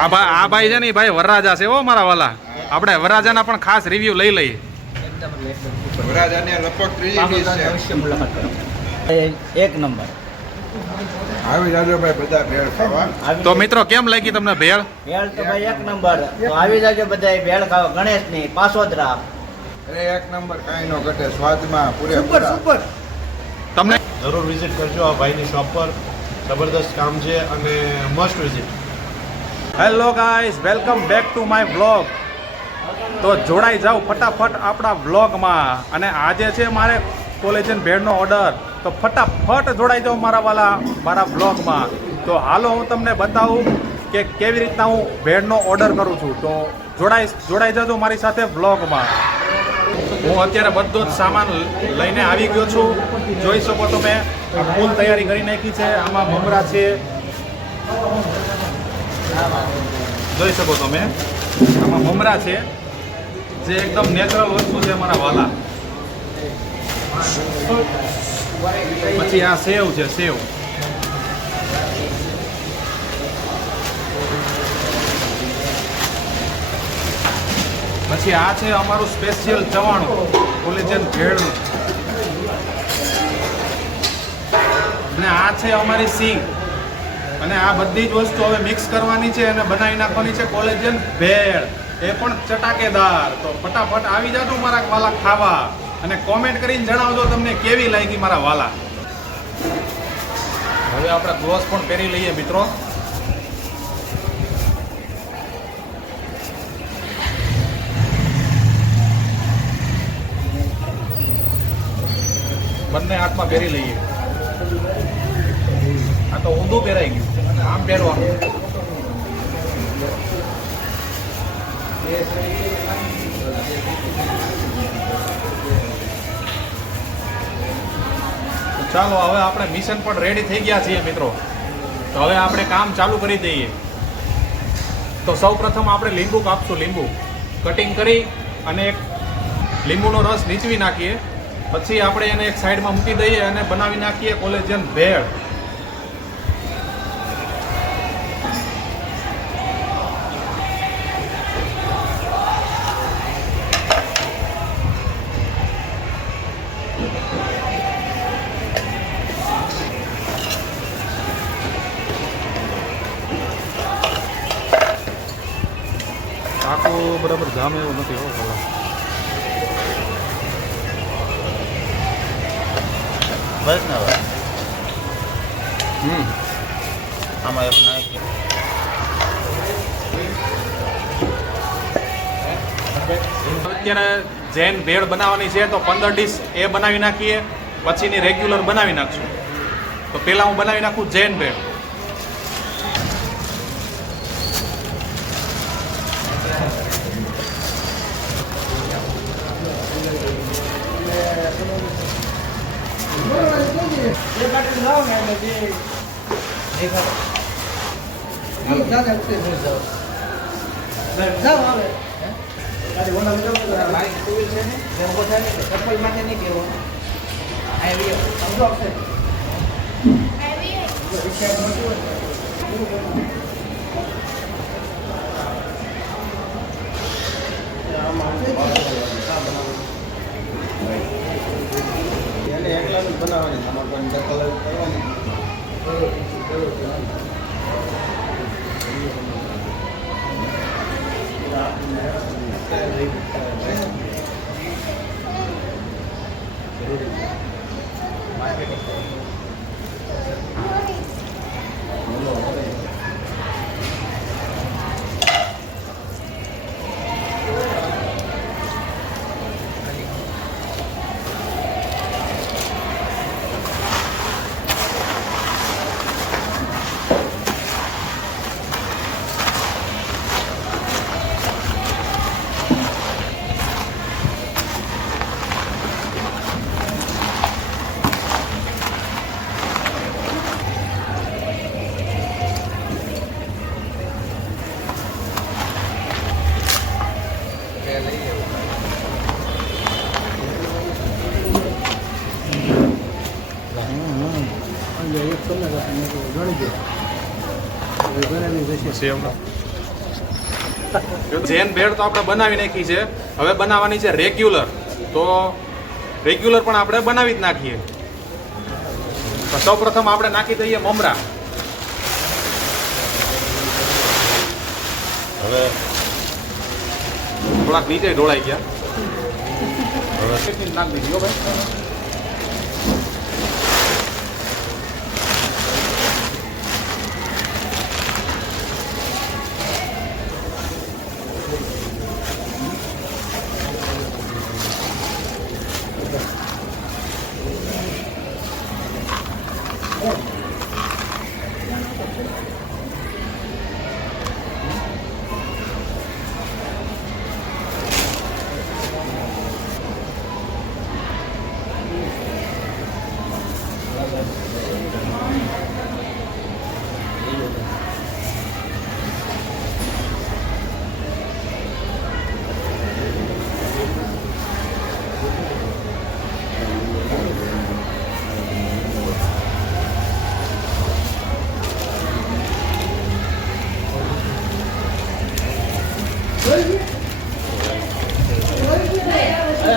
આ ભાઈ છે ને ભાઈ વરરાજા છે હો મારા વાલા. આપણે વરરાજાના પણ ખાસ રિવ્યુ લઈ લઈએ. વરરાજાને લગભગ ત્રીજી ડીશ છે. એક નંબર. આવી જાજો ભાઈ બધા ભેળ ખાવા. તો મિત્રો કેમ લાગી તમને ભેળ? ભેળ તો ભાઈ એક નંબર. તો આવી જાજો બધા ભેળ ખાવા. ગણેશની પાસોદરા. અરે એક નંબર, કાંઈ નો ઘટે સ્વાદમાં પૂરેપૂરા. સુપર. તમને જરૂર વિઝિટ કરજો આ ભાઈની શોપ પર. જબરદસ્ત કામ છે અને must visit. Hello guys, welcome back to my vlog. તો જોડાઈ જાઓ ફટાફટ આપણા વ્લોગમાં. અને આજે છે મારે કોલેજન ભેળનો ઓર્ડર. તો ફટાફટ જોડાઈ જાઓ મારા વાલા મારા વ્લોગમાં. તો હાલો હું તમને બતાવું કે કેવી રીતના હું ભેળનો ઓર્ડર કરું છું. તો જોડાઈ જજો મારી સાથે વ્લોગમાં. હું અત્યારે બધો જ સામાન લઈને આવી ગયો છું. જોઈ શકો તમે ફૂલ તૈયારી કરી નાખી છે. આમાં મમરા છે, જોઈ શકો તમે આમાં મમરા છે જે એકદમ નેચરલ વસ્તુ છે મારા વાલા. પછી આ સેવ છે, સેવ. પછી આ છે અમારું સ્પેશિયલ ચવાણું કોલેજન ભેળનું. અને આ છે અમારી સિંગ. અને આ બધી જ વસ્તુ હવે મિક્સ કરવાની છે અને બનાવી નાખવાની છે કોલેજન ભેળ. એ પણ ચટાકેદાર. તો ફટાફટ આવી જાજો મારા વાલા ખાવા. અને કોમેન્ટ કરીને જણાવજો તમને કેવી લાગી મારા વાલા. હવે આપણે ગ્લોવ્સ પણ પહેરી લઈએ મિત્રો. બંને હાથમાં પહેરી લઈએ. આ તો ઊંધું પહેરાઈ ગયું અને આમ પહેરવાનું. ચાલો હવે આપણે મિશન પણ રેડી થઈ ગયા છીએ મિત્રો. તો હવે આપણે કામ ચાલુ કરી દઈએ. તો સૌ પ્રથમ આપણે લીંબુ કાપશું. લીંબુ કટિંગ કરી અને એક લીંબુનો રસ નીચવી નાખીએ. પછી આપણે એને એક સાઈડમાં મૂકી દઈએ અને બનાવી નાખીએ કોલેજન ભેળ. આખું બરાબર જામે એવું નથી હો ભલા. બસ ને હવે આમાં એક નાખી. અત્યારે જૈન ભેળ બનાવવાની છે તો 15 ડીશ એ બનાવી નાખીએ. પછીની રેગ્યુલર બનાવી નાખશું. તો પહેલાં હું બનાવી નાખું જૈન ભેળ. સેવનો જૈન ભેળ તો આપણે બનાવી નાખી છે, હવે બનાવવાની છે રેગ્યુલર. તો રેગ્યુલર પણ આપણે બનાવી જ નાખીએ. તો સૌપ્રથમ આપણે નાખી દઈએ મમરા. હવે થોડાક નીચે ઢોળાઈ ગયા. નાખી દીધી હો ભાઈ.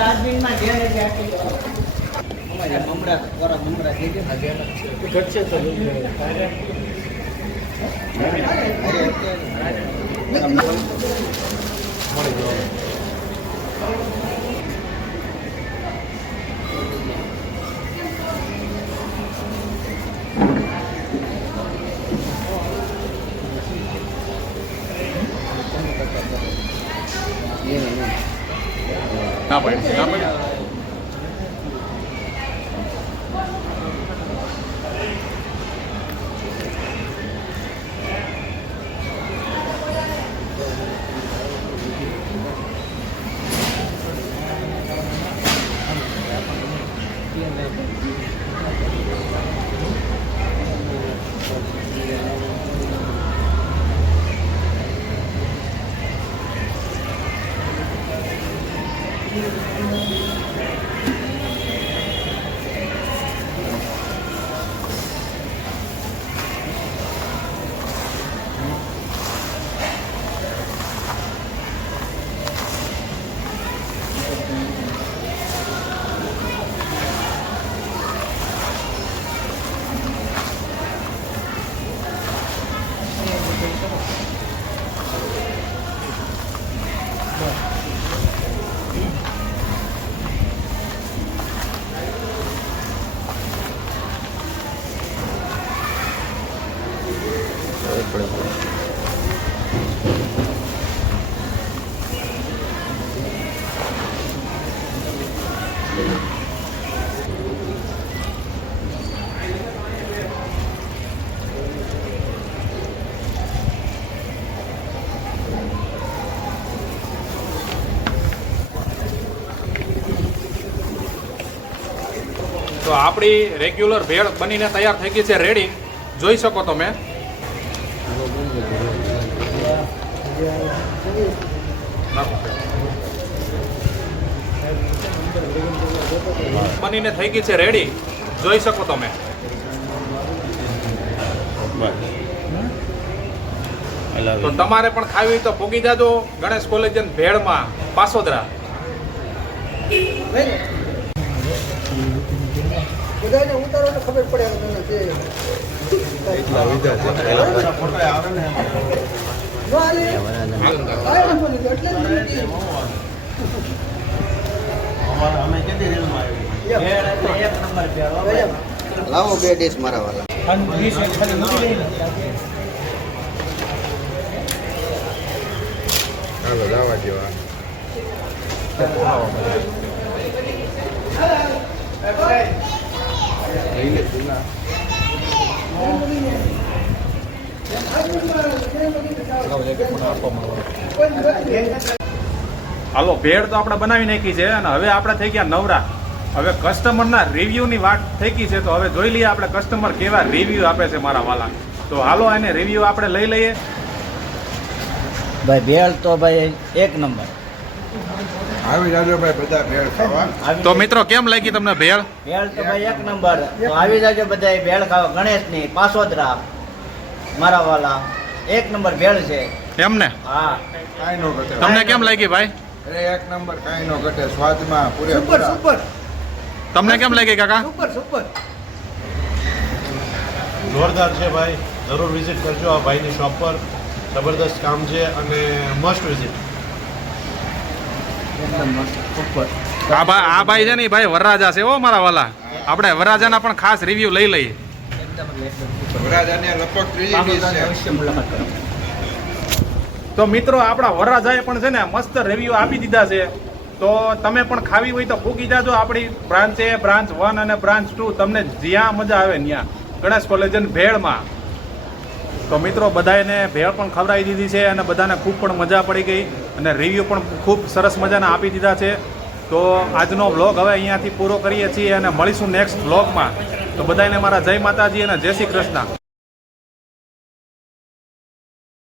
આદમીમાં જે રીતે આટલી અમારે મમરા કોરા મમરા થઈ ગયા ઘટશે તો ના પડે ના પડે. તો આપણી રેગ્યુલર ભેળ બનીને તૈયાર થઈ ગઈ છે, રેડી. જોઈ શકો તમે. બનીને થઈ ગઈ છે રેડી, જોઈ શકો તમે. તો તમારે પણ ખાવી હોય તો પૂગી જાજો ગણેશ કોલેજન ભેળમાં, પાસોદરા. બધાને ઉતારો તો ખબર પડે કે તમને જે એટલા વિધા છે ફોટો આવે ને નો આલે આય વાંધો નહીં એટલે જ નથી અમારે અમે કેટલી રેલમાં આવી એક નંબર ભેળ. લાવો 2 ડીશ મારા વાલા હાલો જવા જેવા હાલો, ભેળ તો આપણે બનાવી નાખી છે અને હવે આપણે થઈ ગયા નવરા. હવે કસ્ટમરના રિવ્યૂની વાત થઈ ગઈ છે, તો હવે જોઈ લઈએ આપણે કસ્ટમર કેવા રિવ્યૂ આપે છે મારા વાલા. તો હાલો એને રિવ્યૂ આપણે લઈ લઈએ. ભાઈ ભેળ તો ભાઈ એક નંબર. આવી જાજો ભાઈ બધા ભેળ ખાવા. તો મિત્રો કેમ લાગી તમને ભેળ? ભેળ તો ભાઈ એક નંબર. તો આવી જાજો બધા ભેળ ખાવા. ગણેશની પાસોદરા મારા વાલા એક નંબર ભેળ છે. એમને હા કાંઈ નો ઘટે તમને કેમ લાગી ભાઈ? અરે એક નંબર કાંઈ નો ઘટે સ્વાદમાં સુપર પૂરેપૂરા સુપર તમને કેમ લાગી કાકા? સુપર સુપર જોરદાર છે ભાઈ, જરૂર વિઝિટ કરજો આ ભાઈની શોપ પર. જબરદસ્ત કામ છે અને મસ્ટ વિઝિટ. એકદમ મસ્ત સુપર આ ભાઈ છે ને ઈ ભાઈ વરરાજા છે હો મારા વાલા. આપણે વરરાજાના પણ ખાસ રિવ્યુ લઈ લઈએ. એકદમ સુપર વરાજાને લગભગ ત્રીજી ડીશ છે. અવશ્ય મુલાકાત કરો. તો મિત્રો આપણા વરરાજાએ પણ છે ને મસ્ત રિવ્યુ આપી દીધા છે. તો તમે પણ ખાવી હોય તો પૂકી જાજો આપણી બ્રાન્ચે, બ્રાન્ચ 1 અને બ્રાન્ચ 2. તમને જ્યાં મજા આવે ત્યાં ગણેશ કોલેજન ભેળમાં. તો મિત્રો બધાને ભેળ પણ ખવડાવી દીધી છે અને બધાને ખૂબ પણ મજા પડી ગઈ અને રિવ્યૂ પણ ખૂબ સરસ મજાના આપી દીધા છે. તો આજનો વ્લોગ હવે અહીંયાથી પૂરો કરીએ છીએ અને મળીશું નેક્સ્ટ વ્લોગમાં. તો બધાને મારા જય માતાજી અને જય શ્રી કૃષ્ણ.